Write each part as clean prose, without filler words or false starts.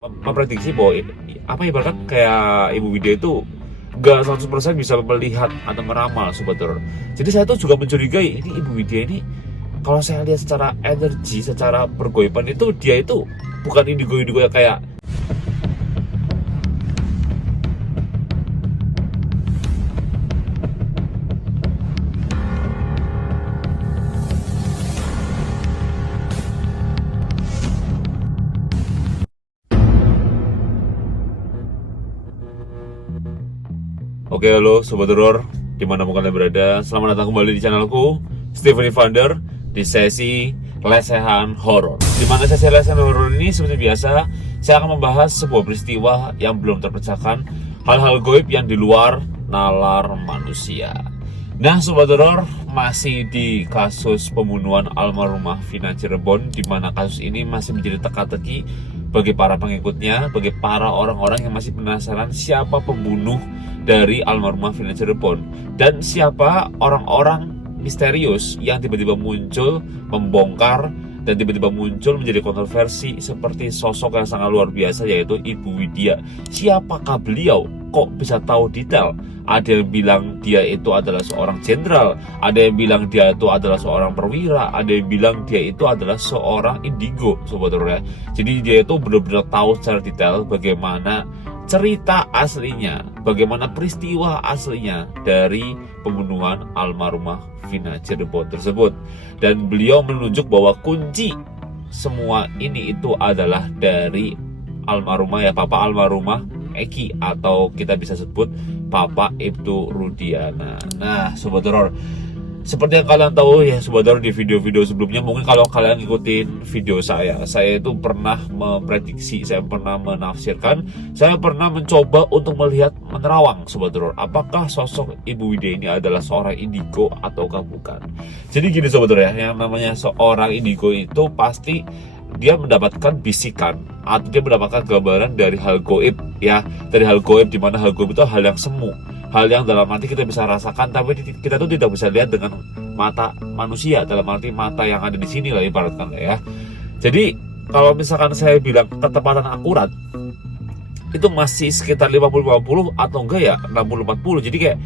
memprediksi bahwa apa ibaratkan kayak Ibu Widya itu nggak 100% bisa melihat atau meramal Sobat Horor. Jadi saya tuh juga mencurigai ini Ibu Widya ini, kalau saya lihat secara energi, secara pergoipan itu dia itu bukan indigo-indigo yang kayak Oke, halo Sobat Horor, dimanapun kalian berada, selamat datang kembali di channelku, Steven Evander, di sesi lesehan horor. Di mana sesi lesehan horor ini seperti biasa, saya akan membahas sebuah peristiwa yang belum terpecahkan, hal-hal goib yang di luar nalar manusia. Nah, Sobat Horor, masih di kasus pembunuhan almarhumah Vina Cirebon, di mana kasus ini masih menjadi teka-teki bagi para pengikutnya, bagi para orang-orang yang masih penasaran siapa pembunuh dari almarhumah Vina Cirebon dan siapa orang-orang misterius yang tiba-tiba muncul membongkar dan tiba-tiba muncul menjadi kontroversi seperti sosok yang sangat luar biasa, yaitu Ibu Widya. Siapakah beliau? Kok bisa tahu detail? Ada yang bilang dia itu adalah seorang jenderal, ada yang bilang dia itu adalah seorang perwira, ada yang bilang dia itu adalah seorang indigo, Sobat Horor ya. Jadi dia itu benar-benar tahu secara detail bagaimana cerita aslinya, bagaimana peristiwa aslinya dari pembunuhan almarhumah Vina Cirebon tersebut. Dan beliau menunjuk bahwa kunci semua ini itu adalah dari almarhumah ya, Papa almarhumah Eki, atau kita bisa sebut Papa Ibtu Rudiana. Nah, Sobat Horor, seperti yang kalian tahu ya Sobat Horor, di video-video sebelumnya, mungkin kalau kalian ngikutin video saya itu pernah memprediksi, saya pernah menafsirkan, saya pernah mencoba untuk melihat menerawang Sobat Horor, apakah sosok Ibu Widya ini adalah seorang indigo ataukah bukan. Jadi gini Sobat Horor ya, yang namanya seorang indigo itu pasti dia mendapatkan bisikan atau dia mendapatkan gambaran dari hal goib ya, dari hal goib, dimana hal goib itu hal yang semu, hal yang dalam arti kita bisa rasakan tapi kita tuh tidak bisa lihat dengan mata manusia, dalam arti mata yang ada di sini lah ibaratkan ya. Jadi kalau misalkan saya bilang ketepatan akurat itu masih sekitar 50-50 atau enggak ya 60-40. Jadi kayak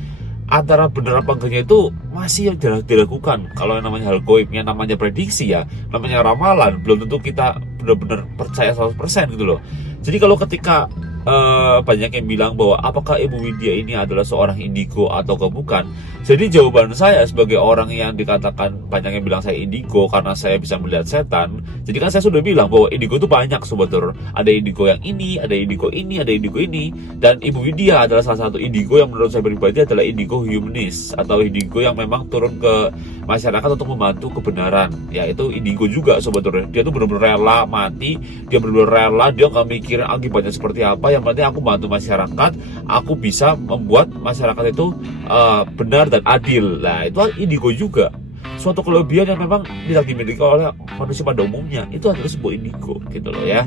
antara benar apa enggaknya itu masih dilakukan. Kalau yang namanya hal goib, yang namanya prediksi ya, namanya ramalan, belum tentu kita benar-benar percaya 100% gitu loh. Jadi kalau ketika banyak yang bilang bahwa apakah Ibu Widya ini adalah seorang indigo atau bukan, jadi jawaban saya sebagai orang yang dikatakan banyak yang bilang saya indigo karena saya bisa melihat setan. Jadi kan saya sudah bilang bahwa indigo itu banyak Sobat Horor. Ada indigo yang ini, ada indigo ini, ada indigo ini. Dan Ibu Widya adalah salah satu indigo yang menurut saya pribadi adalah indigo humanis, atau indigo yang memang turun ke masyarakat untuk membantu kebenaran. Ya itu indigo juga Sobat Horor. Dia tuh benar-benar rela mati, dia benar-benar rela, dia nggak mikirin akibatnya seperti apa. Yang penting aku bantu masyarakat, aku bisa membuat masyarakat itu benar dan adil. Nah itu indigo juga, suatu kelebihan yang memang tidak dimiliki oleh manusia pada umumnya. Itu adalah sebuah indigo gitu loh ya.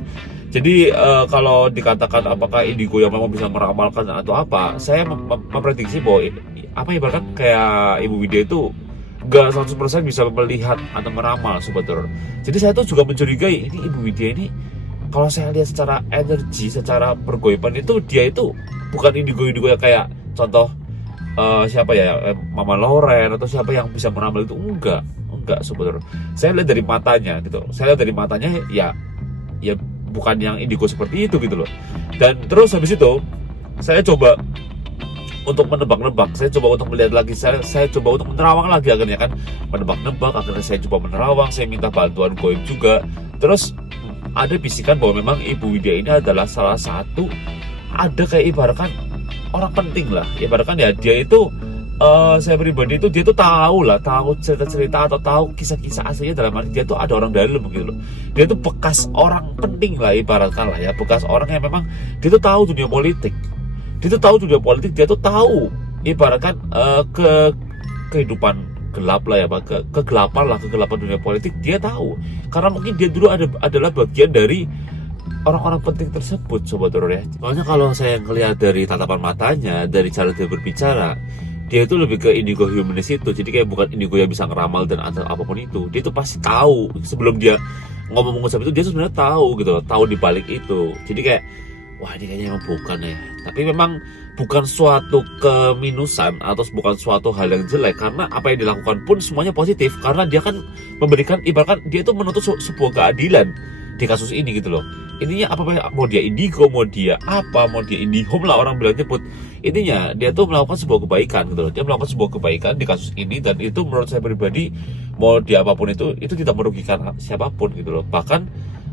Jadi kalau dikatakan apakah indigo yang memang bisa meramalkan atau apa, saya memprediksi bahwa apa ibaratkan kayak Ibu Widya itu nggak 100% bisa melihat atau meramal Sobat Horor. Jadi saya tuh juga mencurigai ini Ibu Widya ini, kalau saya lihat secara energi, secara pergoipan itu dia itu bukan indigo-indigo yang kayak contoh siapa ya, Mama Loren atau siapa yang bisa meramal itu, enggak Sobat Horor. Saya lihat dari matanya gitu, saya lihat dari matanya ya bukan yang indigo seperti itu gitu loh. Dan terus habis itu saya coba untuk menebak-nebak, saya coba untuk melihat lagi, saya coba untuk menerawang lagi, akhirnya kan menebak-nebak, akhirnya saya coba menerawang, saya minta bantuan goib juga. Terus ada bisikan bahwa memang Ibu Widya ini adalah salah satu, ada kayak ibaratkan orang penting lah, ibaratkan ya dia itu saya pribadi itu dia tuh tahu cerita-cerita atau tahu kisah-kisah aslinya, dalam arti dia tuh ada orang dalam begitu loh. Dia tuh bekas orang penting lah ibaratkan lah ya, bekas orang yang memang dia tuh tahu dunia politik. Dia tuh tahu dunia politik, dia tuh tahu ibaratkan kehidupan gelap lah ya, kegelapan dunia politik dia tahu, karena mungkin dia dulu adalah bagian dari orang-orang penting tersebut Sobat Horor ya. Soalnya kalau saya ngelihat dari tatapan matanya, dari cara dia berbicara, dia itu lebih ke indigo humanis itu. Jadi kayak bukan indigo yang bisa ngeramal dan atau apapun itu. Dia itu pasti tahu sebelum dia ngomong mengucap itu dia tuh sebenarnya tahu gitu loh, tahu di balik itu. Jadi kayak wah ini kayaknya emang bukan ya. Tapi memang bukan suatu keminusan atau bukan suatu hal yang jelek, karena apa yang dilakukan pun semuanya positif, karena dia kan memberikan, ibaratkan dia itu menuntut sebuah keadilan di kasus ini gitu loh. Intinya apa, mau dia indigo, mau dia apa, mau dia indihome lah orang bilang nyebut, intinya dia tuh melakukan sebuah kebaikan gitu loh. Dia melakukan sebuah kebaikan di kasus ini, dan itu menurut saya pribadi, mau dia apapun itu tidak merugikan siapapun gitu loh. Bahkan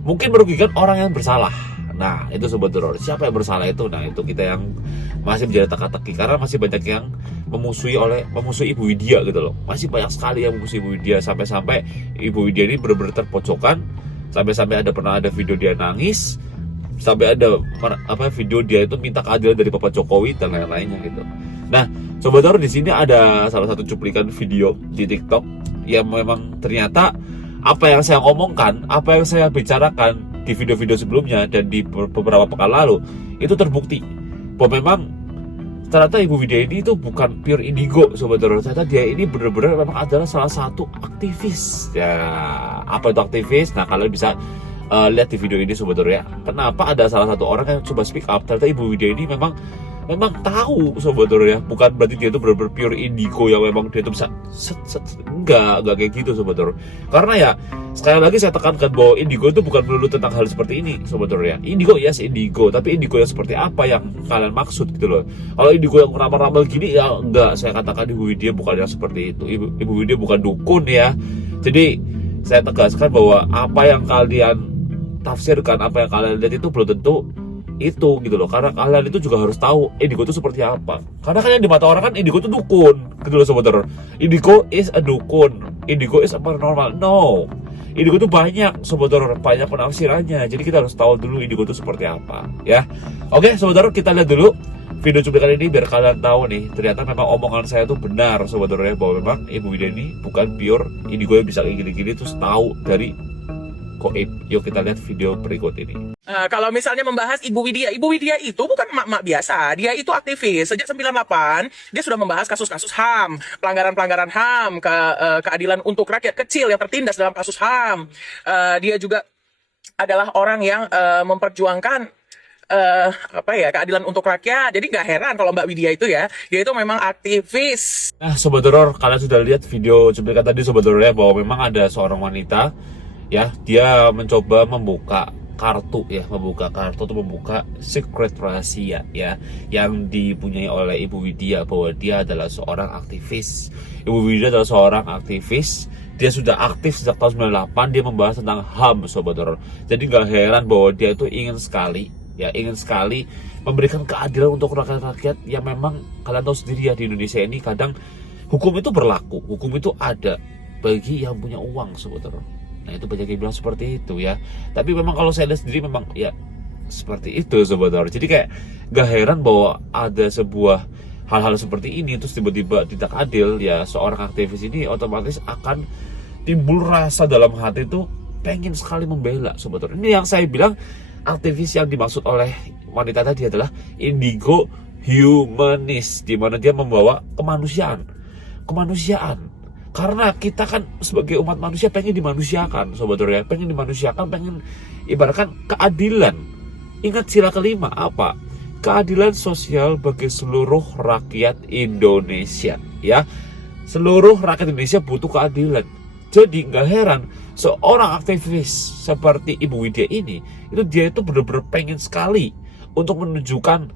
mungkin merugikan orang yang bersalah. Nah itu Sobat Horor, siapa yang bersalah itu? Nah itu kita yang masih menjadi teka-teki, karena masih banyak yang memusuhi Ibu Widya gitu loh. Masih banyak sekali yang memusuhi Ibu Widya, sampai-sampai Ibu Widya ini benar-benar terpojokan, sampai-sampai pernah ada video dia nangis, sampai ada video dia itu minta keadilan dari Bapak Jokowi dan lain-lainnya gitu. Nah Sobat Horor, di sini ada salah satu cuplikan video di TikTok yang memang ternyata apa yang saya omongkan, apa yang saya bicarakan di video-video sebelumnya dan di beberapa pekan lalu itu terbukti bahwa memang ternyata Ibu Widya ini itu bukan pure indigo Sobat Horor. Ternyata dia ini benar-benar memang adalah salah satu aktivis. Ya, apa itu aktivis? Nah, kalian bisa lihat di video ini Sobat Horor ya. Kenapa ada salah satu orang yang coba speak up? Ternyata Ibu Widya ini memang tahu Sobat Horor ya. Bukan berarti dia itu benar-benar pure indigo yang memang dia itu bisa enggak kayak gitu Sobat Horor. Karena ya sekali lagi saya tekankan bahwa indigo itu bukan melulu tentang hal seperti ini Sobat Horor ya. Indigo yes indigo, tapi indigo yang seperti apa yang kalian maksud gitu loh. Kalau indigo yang ramal-ramal gini ya enggak, saya katakan Ibu Widya bukan yang seperti itu. Ibu Widya bukan dukun ya. Jadi saya tegaskan bahwa apa yang kalian tafsirkan, apa yang kalian lihat itu belum tentu itu gitu loh. Karena kalian itu juga harus tahu indigo itu seperti apa. Karena kan yang di mata orang kan indigo itu dukun gitu loh Sobat Horor. Indigo is a dukun, indigo is a paranormal. No, indigo itu banyak Sobat Horor, banyak penafsirannya. Jadi kita harus tahu dulu indigo itu seperti apa ya. Oke Sobat Horor, kita lihat dulu video cuplikan ini biar kalian tahu nih, ternyata memang omongan saya itu benar Sobat Horor ya, bahwa memang Ibu Widya ini bukan pure indigo yang bisa kayak gini-gini terus tahu dari goib. Yuk kita lihat video berikut ini. Kalau misalnya membahas Ibu Widya itu bukan emak-emak biasa. Dia itu aktivis. Sejak 98, dia sudah membahas kasus-kasus HAM, pelanggaran-pelanggaran HAM, keadilan untuk rakyat kecil yang tertindas dalam kasus HAM. Dia juga adalah orang yang memperjuangkan keadilan untuk rakyat. Jadi nggak heran kalau Mbak Widya itu ya, dia itu memang aktivis. Nah Sobat Horor, kalian sudah lihat video cuplikan tadi Sobat Horor ya, bahwa memang ada seorang wanita ya, dia mencoba membuka kartu atau membuka secret rahasia ya yang dipunyai oleh Ibu Widya, bahwa dia adalah seorang aktivis. Ibu Widya adalah seorang aktivis. Dia sudah aktif sejak tahun 98, dia membahas tentang HAM Sobat Horor. Jadi nggak heran bahwa dia itu ingin sekali memberikan keadilan untuk rakyat-rakyat yang memang kalian tahu sendiri ya, di Indonesia ini kadang hukum itu berlaku, hukum itu ada bagi yang punya uang Sobat Horor. Nah itu banyak yang bilang seperti itu ya. Tapi memang kalau saya lihat sendiri memang ya seperti itu Sobat Horor. Jadi kayak gak heran bahwa ada sebuah hal-hal seperti ini terus tiba-tiba tidak adil ya. Seorang aktivis ini otomatis akan timbul rasa dalam hati itu pengen sekali membela Sobat Horor. Ini yang saya bilang, aktivis yang dimaksud oleh wanita tadi adalah indigo humanis, di mana dia membawa kemanusiaan. Karena kita kan sebagai umat manusia pengen dimanusiakan Sobat Horor ya, pengen dimanusiakan, pengen ibaratkan keadilan. Ingat sila kelima apa? Keadilan sosial bagi seluruh rakyat Indonesia ya. Seluruh rakyat Indonesia butuh keadilan. Jadi nggak heran seorang aktivis seperti Ibu Widya ini, itu dia itu benar-benar pengen sekali untuk menunjukkan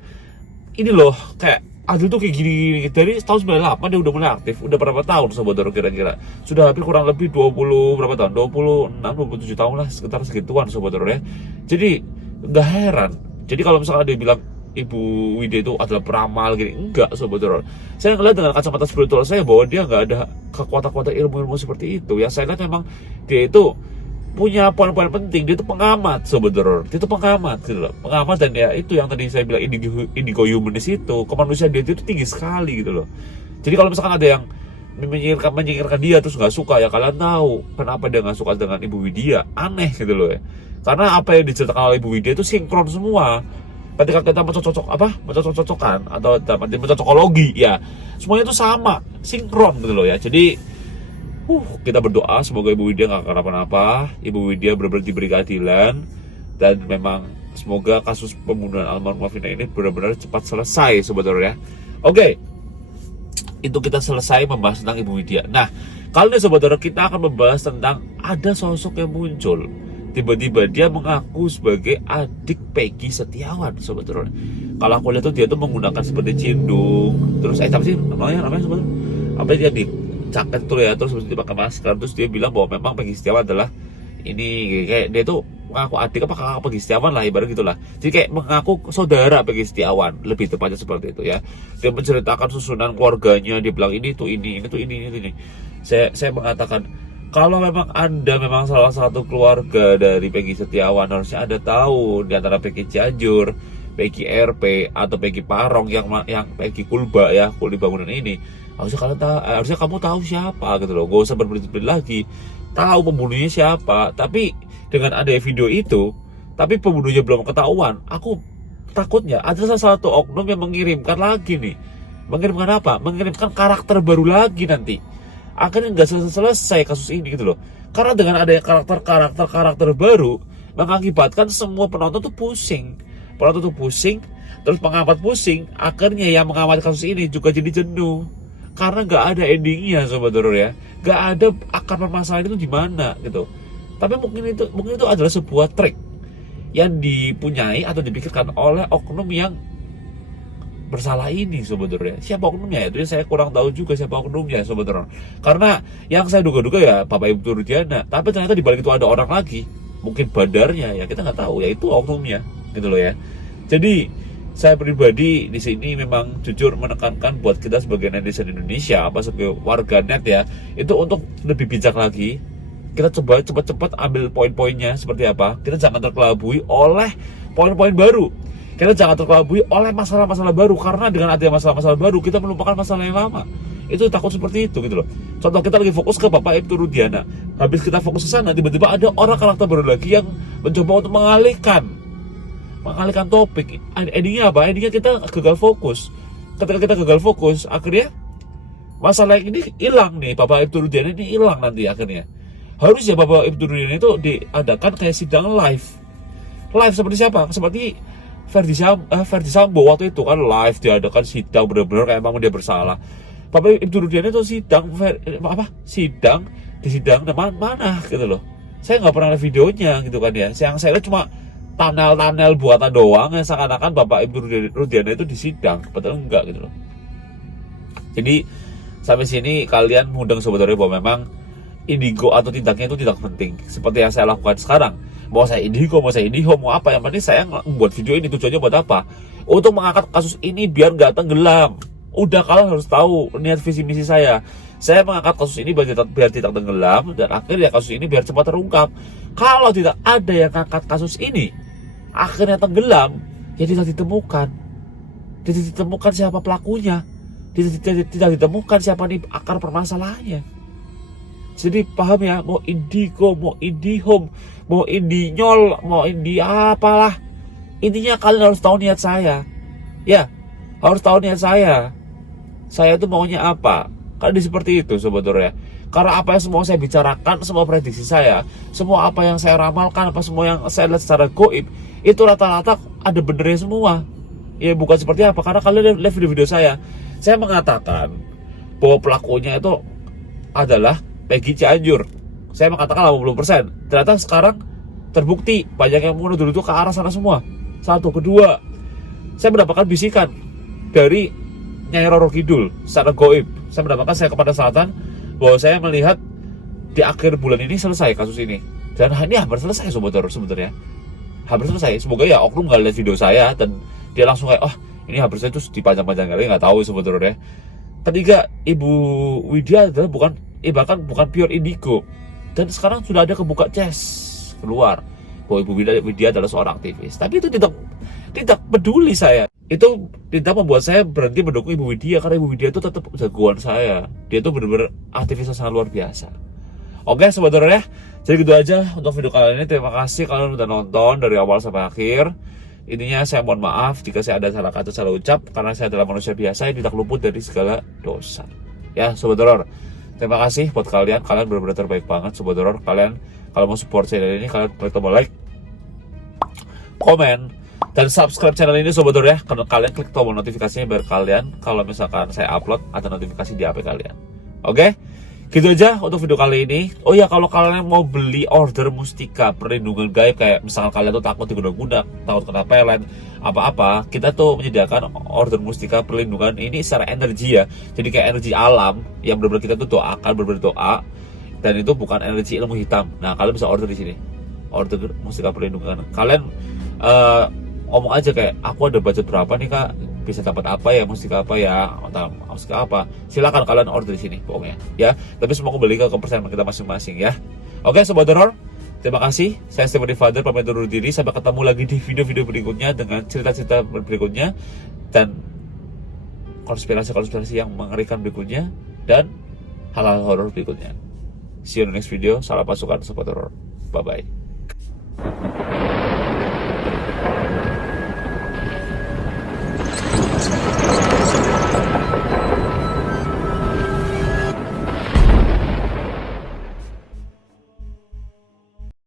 ini loh, kayak adil tuh kayak gini. Dari tahun 98 dia udah mulai aktif. Udah berapa tahun Sobat Horor kira-kira? Sudah hampir kurang lebih 20 berapa tahun? 26, 27 tahun lah, sekitar segituan Sobat Horor ya. Jadi nggak heran. Jadi kalau misalkan dia bilang Ibu Widya itu adalah peramal gini, enggak Sobat Horor. Saya ngeliat dengan kacamata spiritual saya bahwa dia nggak ada kekuatan-kekuatan ilmu-ilmu seperti itu ya. Saya lihat memang dia itu punya poin-poin penting. Dia itu pengamat Sobat Horor. Dia itu pengamat gitu loh. Pengamat, dan ya itu yang tadi saya bilang indigo humanis itu, kemanusiaan dia itu tinggi sekali gitu loh. Jadi kalau misalkan ada yang menyingkirkan dia terus nggak suka ya, kalian tahu kenapa dia nggak suka dengan Ibu Widya. Aneh gitu loh ya. Karena apa yang diceritakan oleh Ibu Widya itu sinkron semua. Ketika kita mencocokkan atau mencocokologi ya, semuanya itu sama, sinkron gitu loh ya. Jadi Kita berdoa semoga Ibu Widya nggak kenapa-napa, Ibu Widya benar-benar diberi keadilan, dan memang semoga kasus pembunuhan almarhumah Vina ini benar-benar cepat selesai sebetulnya. Oke, itu kita selesai membahas tentang Ibu Widya. Nah, kali ini saudara kita akan membahas tentang ada sosok yang muncul. Tiba-tiba dia mengaku sebagai adik Peggy Setiawan, saudara. Kalau aku lihat tuh dia tuh menggunakan seperti cindung, terus apa sih namanya saudara? Apa dia di jaket tuh ya, terus dia pakai masker, terus dia bilang bahwa memang Peggy Setiawan adalah ini, kayak dia tuh mengaku adik apa kakak Peggy Setiawan lah, ibarat gitulah. Jadi kayak mengaku saudara Peggy Setiawan, lebih tepatnya seperti itu ya. Dia menceritakan susunan keluarganya, dia bilang ini tuh ini tuh ini. Saya mengatakan, kalau memang Anda memang salah satu keluarga dari Peggy Setiawan, harusnya Anda tahu di antara Peggy Cianjur, Peggy RP atau Peggy Parong yang Peggy Kulba ya, Kuli Bangunan ini, harusnya kamu tahu siapa gitu loh. Gak usah berbelit-belit lagi, tahu pembunuhnya siapa. Tapi dengan ada video itu, tapi pembunuhnya belum ketahuan, aku takutnya ada salah satu oknum yang mengirimkan lagi nih. Mengirimkan apa? Mengirimkan karakter baru lagi nanti. Akhirnya nggak selesai kasus ini gitu loh. Karena dengan adanya karakter baru, mengakibatkan semua penonton tuh pusing. Terus pengamat pusing. Akhirnya yang mengamati kasus ini juga jadi jenuh. Karena nggak ada endingnya, saudara ya. Nggak ada akar permasalahan itu di mana gitu. Tapi mungkin itu adalah sebuah trik yang dipunyai atau dipikirkan oleh oknum yang bersalah ini, saudara. Siapa oknumnya? Itu saya kurang tahu juga siapa oknumnya, saudara. Karena yang saya duga-duga ya Bapak Ibu Rudiana, tapi ternyata di balik itu ada orang lagi, mungkin bandarnya ya, kita nggak tahu ya, itu oknumnya gitu loh ya. Jadi saya pribadi di sini memang jujur menekankan buat kita sebagai netizen Indonesia, apa sebagai warga net ya, itu untuk lebih bijak lagi. Kita coba cepat-cepat ambil poin-poinnya seperti apa. Kita jangan terkelabui oleh poin-poin baru. Kita jangan terkelabui oleh masalah-masalah baru, karena dengan adanya masalah-masalah baru kita melupakan masalah yang lama. Itu takut seperti itu gitu loh. Contoh, kita lagi fokus ke Bapak Ibtu Rudiana. Habis kita fokus ke sana, tiba-tiba ada orang karakter baru lagi yang mencoba untuk mengalihkan topik. Endingnya apa? Endingnya kita gagal fokus. Ketika kita gagal fokus, akhirnya masalah yang ini hilang nih. Bapak Ibtu Rudiana ini hilang nanti akhirnya. Harusnya Bapak Ibtu Rudiana itu diadakan kayak sidang live seperti siapa? Seperti Verdi Sambo waktu itu kan live diadakan sidang benar-benar kayak emang dia bersalah. Bapak Ibtu Rudiana itu sidang di sidang mana gitu loh. Saya nggak pernah ada videonya gitu kan ya. Yang saya lihat cuma tunnel buatan doang yang seakan-akan Bapak Ibtu Rudiana itu di sidang, padahal enggak gitu loh. Jadi sampai sini kalian mengundang sebenarnya bahwa memang indigo atau tindaknya itu tidak penting seperti yang saya lakukan sekarang. Mau saya indigo, mau saya indiho, mau apa, yang penting saya membuat video ini tujuannya buat apa? Untuk mengangkat kasus ini biar nggak tenggelam. Udah, kalian harus tahu niat visi misi saya. Saya mengangkat kasus ini biar tidak tenggelam, dan akhirnya kasus ini biar cepat terungkap. Kalau tidak ada yang angkat kasus ini, akhirnya tenggelam, ya tidak ditemukan siapa pelakunya, tidak ditemukan siapa nih akar permasalahannya. Jadi paham ya, mau indigo, mau indihome, mau indinyol, mau indi apalah, intinya kalian harus tahu niat saya. Ya, harus tahu niat saya. Saya itu maunya apa? Kan seperti itu sebetulnya. Karena apa yang semua saya bicarakan, semua prediksi saya, semua apa yang saya ramalkan, apa semua yang saya lihat secara goib, itu rata-rata ada benernya semua. Ya bukan seperti apa, karena kalian lihat video-video saya mengatakan bahwa pelakunya itu adalah Peggy Cianjur. Saya mengatakan 80%. Ternyata sekarang terbukti banyak yang menuduh itu ke arah sana semua. Satu, kedua, saya mendapatkan bisikan dari Nyai Roro Kidul secara goib. Saya mendapatkan saya kepada selatan bahwa saya melihat di akhir bulan ini selesai kasus ini. Dan ini hampir selesai sebenarnya. Hampir selesai. Semoga ya oknum nggak lihat video saya dan dia langsung kayak, oh ini hampir selesai, terus dipanjang-panjang kali, nggak tahu sebetulnya. Ketiga, Ibu Widya adalah bahkan bukan pure indigo, dan sekarang sudah ada kebuka keluar bahwa Ibu Widya adalah seorang aktivis. Tapi itu tidak peduli saya. Itu tidak membuat saya berhenti mendukung Ibu Widya, karena Ibu Widya itu tetap jagoan saya. Dia itu benar-benar aktivis yang sangat luar biasa. Oke sebenarnya, jadi gitu aja untuk video kali ini. Terima kasih kalian udah nonton dari awal sampai akhir. Intinya saya mohon maaf jika saya ada salah kata, salah ucap, karena saya adalah manusia biasa yang tidak luput dari segala dosa. Ya sobat horor. Terima kasih buat kalian benar-benar terbaik banget Sobat Horor. Kalian kalau mau support channel ini, kalian klik tombol like, komen, dan subscribe channel ini Sobat Horor ya. Karena kalian klik tombol notifikasinya biar kalian kalau misalkan saya upload ada notifikasi di HP kalian. Oke? Gitu aja untuk video kali ini. Oh ya, kalau kalian mau beli order mustika perlindungan gaib, kayak misalkan kalian tuh takut diguna-guna, takut kena pelet, apa-apa, kita tuh menyediakan order mustika perlindungan ini secara energi ya. Jadi kayak energi alam yang benar-benar kita tuh doakan, benar-benar doa, dan itu bukan energi ilmu hitam. Nah, kalian bisa order di sini. Order mustika perlindungan. Kalian ngomong aja kayak, aku ada budget berapa nih Kak? Bisa dapat apa ya, mustika apa ya, atau mustika apa? Silakan kalian order di sini pokoknya ya. Tapi semua kembali ke kepercayaan kita masing-masing ya. Oke Sobat Horor, terima kasih. Saya Stephen Father pamit undur diri. Sampai ketemu lagi di video-video berikutnya dengan cerita-cerita berikutnya dan konspirasi-konspirasi yang mengerikan berikutnya dan hal-hal horor berikutnya. See you in the next video. Salam pasukan Sobat Horor. Bye bye.